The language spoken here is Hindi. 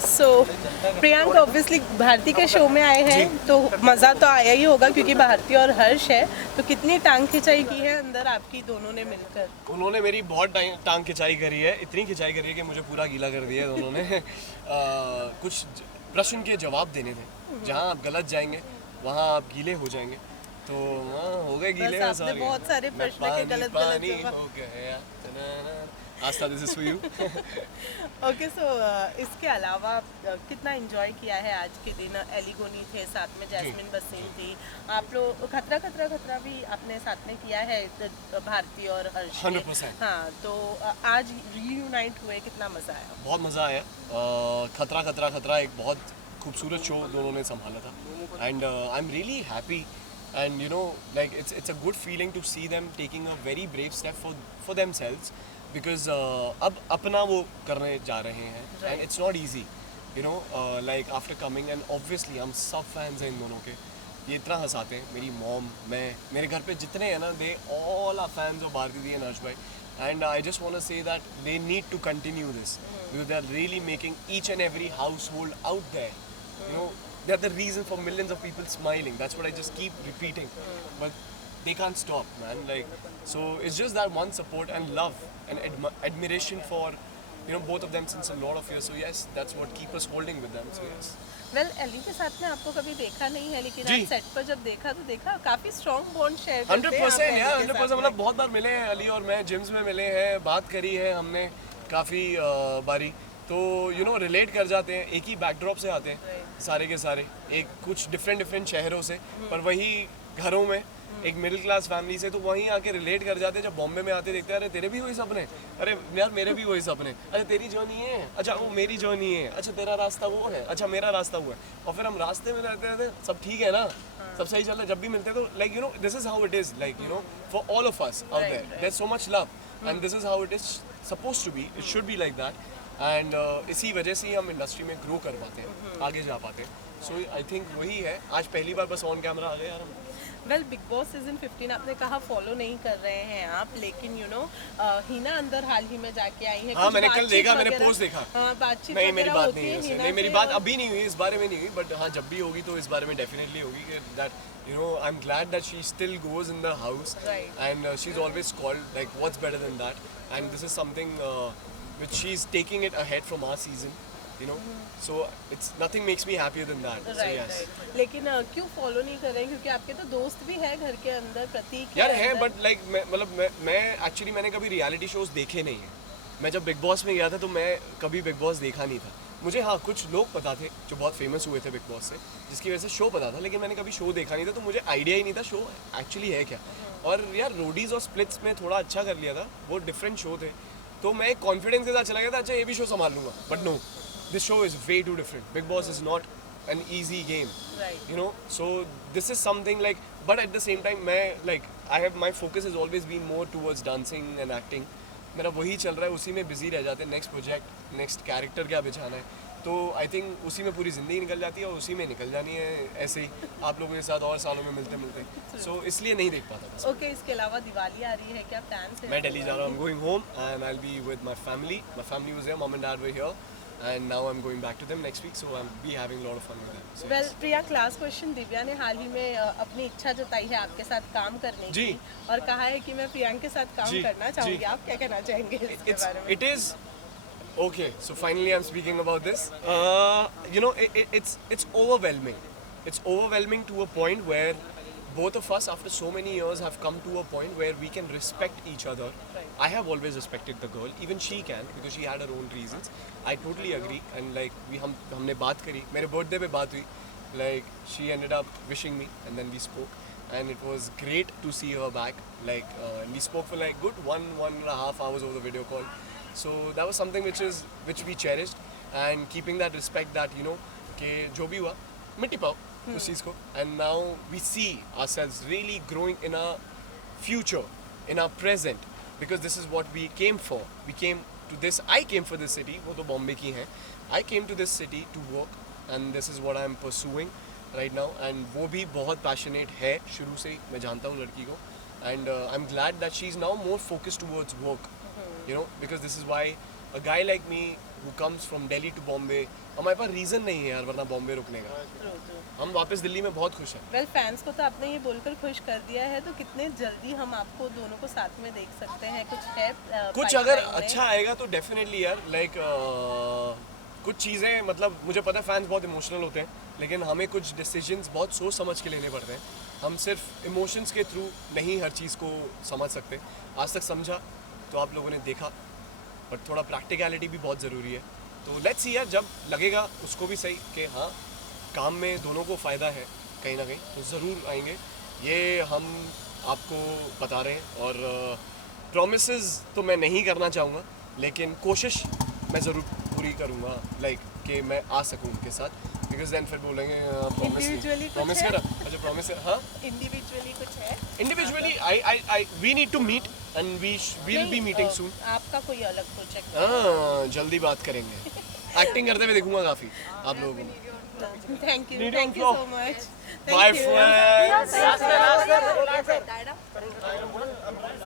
सो प्रियांक ऑब्वियसली भारती के शो में आए हैं तो मज़ा तो आया ही होगा क्योंकि भारती और हर्ष है, तो कितनी टांग खिंचाई की है अंदर आपकी दोनों ने मिलकर? उन्होंने मेरी बहुत टांग खिंचाई करी है, इतनी खिंचाई करी है कि मुझे पूरा गीला कर दिया है दोनों ने। कुछ प्रश्न के जवाब देने थे, जहाँ आप गलत जाएंगे वहाँ आप गीले हो जाएंगे, तो वहाँ हो गए गीले। आपने बहुत सारे प्रश्न के गलत हो गया। Aastha, this is for you. Okay, so इसके अलावा कितना एंजॉय किया है आज के दिन? एलिगोनी थे, साथ में जैस्मिन बसीन थी, आप लोग खतरा भी आपने साथ में किया है भारती और हर्ष। 100%। हाँ, तो आज रीयूनाइट हुए, कितना मज़ा आया? बहुत मज़ा आया। खतरा एक बहुत खूबसूरत शो दोनों ने संभाला था, and I am really happy, and you know, like it's a good feeling to see them taking a very brave step for themselves, because अब अपना वो करने जा रहे हैं, and it's not easy, you know, like after coming, and obviously हम सब fans हैं इन दोनों के, ये इतना हंसाते हैं, मेरी मॉम, मैं, मेरे घर पे जितने हैं ना, they all are fans of Bharti the and हर्ष भाई, and I just want to say that they need to continue this, because they are really making each and every household out there, you know, they're the reason for millions of people smiling. That's what I just keep repeating. But they can't stop, man. Like, so it's just that one support and love and admiration for, you know, both of them since a lot of years. So yes, that's what keep us holding with them. So yes. Well Ellie के साथ में आपको कभी देखा नहीं है, लेकिन आज सेट पर जब देखा तो देखा काफी स्ट्रॉन्ग बॉन्ड शेयर करते हैं। 100% यार, 100%। मतलब बहुत बार मिले हैं अली और मैं, जिम्स में मिले हैं, बात करी है हमने काफ़ी बारी, तो यू नो रिलेट कर जाते हैं, एक ही बैकड्रॉप से आते हैं सारे के सारे, एक कुछ डिफरेंट शहरों से, पर वही घरों में एक मिडिल क्लास फैमिली से, तो वहीं आके रिलेट कर जाते हैं। जब बॉम्बे में आते देखते हैं, अरे तेरे भी वही सपने, अरे यार मेरे भी वही सपने, अच्छा तेरी जो नहीं है, अच्छा वो मेरी जो नहीं है, अच्छा तेरा रास्ता वो है, अच्छा मेरा रास्ता वो है, और फिर हम रास्ते में रहते रहते सब ठीक है ना, सब सही चल रहा है। जब भी मिलते हैं तो like you know this is how it is, like you know for all of us out there, there is so much love, and this is how it is supposed to be, it should be like that, and इसी वजह से ही हम इंडस्ट्री में ग्रो कर पाते हैं, आगे जा पाते हैं। सो आई थिंक वही है, आज पहली बार बस ऑन कैमरा आ गए यार हम। वेल, बिग बॉस सीजन 15 आपने कहा फॉलो नहीं कर रहे हैं आप, लेकिन यू नो हिना अंदर हाल ही में जाके आई है। हाँ, मैंने कल देखा, मैंने पोस्ट देखा। हाँ, बातचीत नहीं, मेरी बात नहीं है, नहीं मेरी बात और... अभी नहीं हुई, इस बारे में नहीं हुई, बट हाँ जब भी होगी तो इस बारे में डेफिनेटली होगी कि that you know I'm glad that she still goes in the house, and she's always called like what's better than that, and this is something which she's taking it ahead from our season, you know, so it's nothing makes me happier than that. So yes. लेकिन क्यों फॉलो नहीं कर रहे हैं? क्योंकि आपके तो दोस्त भी है घर के अंदर, प्रतीक यार है, बट लाइक मैं एक्चुअली मैंने कभी रियलिटी शोज देखे नहीं हैं। मैं जब बिग बॉस में गया था तो मैं कभी बिग बॉस देखा नहीं था। मुझे हाँ कुछ लोग पता थे जो बहुत फेमस हुए थे बिग बॉस से, जिसकी वजह से शो पता था, लेकिन मैंने कभी शो देखा नहीं था, तो मुझे आइडिया ही नहीं था शो एक्चुअली है क्या। और यार रोडीज और स्प्लिट्स में थोड़ा अच्छा कर लिया था, वो डिफरेंट शो थे, तो मैं कॉन्फिडेंस के साथ चला गया था, अच्छा ये भी शो संभाल लूँगा, but no, this show is way too different. Bigg Boss is not an easy game, you know, so this is something like, but at the same time मैं like I have my focus has always been more towards dancing and acting, मेरा वही चल रहा है, उसी में बिजी रह जाते हैं, नेक्स्ट प्रोजेक्ट नेक्स्ट कैरेक्टर क्या बिछाना है, तो आई थिंक उसी में पूरी ज़िंदगी निकल जाती है, और उसी में निकल जानी है ऐसे ही आप लोगों के साथ और सालों में मिलते मिलते, सो इसलिए नहीं देख पाता। ओके, इसके अलावा दिवाली आ रही है, क्या प्लान्स हैं? मैं दिल्ली जा रहा हूँ, going home and I will be with my family was here, mom and dad were here, and now I'm going back to them next week, so I'll be having a lot of fun with them. So well, Priya, class question, Divya ने हाल ही में अपनी इच्छा जताई है आपके साथ काम करने की, और कहा है कि मैं प्रियांक के साथ काम करना चाहूँगी, आप क्या कहना चाहेंगे इसके बारे में? It is okay, so finally I'm speaking about this. You know, it's overwhelming. It's overwhelming to a point where both of us after so many years have come to a point where we can respect each other. I have always respected the girl, even she can, because she had her own reasons. I totally agree, and like हमने बात करी, मेरे बर्थडे पे बात हुई, like she ended up wishing me, and then we spoke, and it was great to see her back. Like we spoke for like good one and a half hours over the video call. So that was something which we cherished, and keeping that respect that you know कि जो भी हुआ मिट्टी पाओ उस चीज़ को, and now we see ourselves really growing in our future, in our present, because this is what we came for. We came to this, I came for this city, वो तो बॉम्बे की है, I came to this city to work, and this is what I am pursuing right now, and वो भी बहुत passionate है शुरू से ही, मैं जानता हूँ लड़की को, and I'm glad that she's now more focused towards work, you know, because this is why a guy like me who comes from Delhi to Bombay. हमारे पास रीज़न नहीं है यार वरना बॉम्बे रुकने का. हम वापस दिल्ली में बहुत खुश हैं. वेल फैंस को तो आपने ये बोलकर खुश कर दिया है, तो कितने जल्दी हम आपको दोनों को साथ में देख सकते हैं? कुछ है कुछ अगर अच्छा आएगा तो डेफिनेटली यार लाइक कुछ चीज़ें मतलब मुझे पता है फैंस बहुत इमोशनल होते हैं, लेकिन हमें कुछ डिसीजंस बहुत सोच समझ के लेने पड़ते हैं. हम सिर्फ इमोशंस के थ्रू नहीं हर चीज़ को समझ सकते. आज तक समझा तो आप लोगों ने देखा, बट थोड़ा प्रैक्टिकलिटी भी बहुत ज़रूरी है. तो लेट्स सी यार, जब लगेगा उसको भी सही कि हाँ काम में दोनों को फ़ायदा है कहीं ना कहीं, तो ज़रूर आएंगे. ये हम आपको बता रहे हैं. और प्रॉमिसेस तो मैं नहीं करना चाहूँगा, लेकिन कोशिश मैं ज़रूर पूरी करूँगा लाइक कि मैं आ सकूँ उनके साथ. बिकॉज देन फिर बोलेंगे Individually प्रॉमिस कुछ है? करा. अच्छा प्रॉमिस है. हाँ इंडिविजुअली कुछ है? Individually I we need to meet and will be meeting soon. आपका कोई अलग प्रोजेक्ट? हाँ जल्दी बात करेंगे. एक्टिंग करते हुए देखूंगा काफ़ी आप लोगों को. Thank you Medium so flow. Much. Bye friends.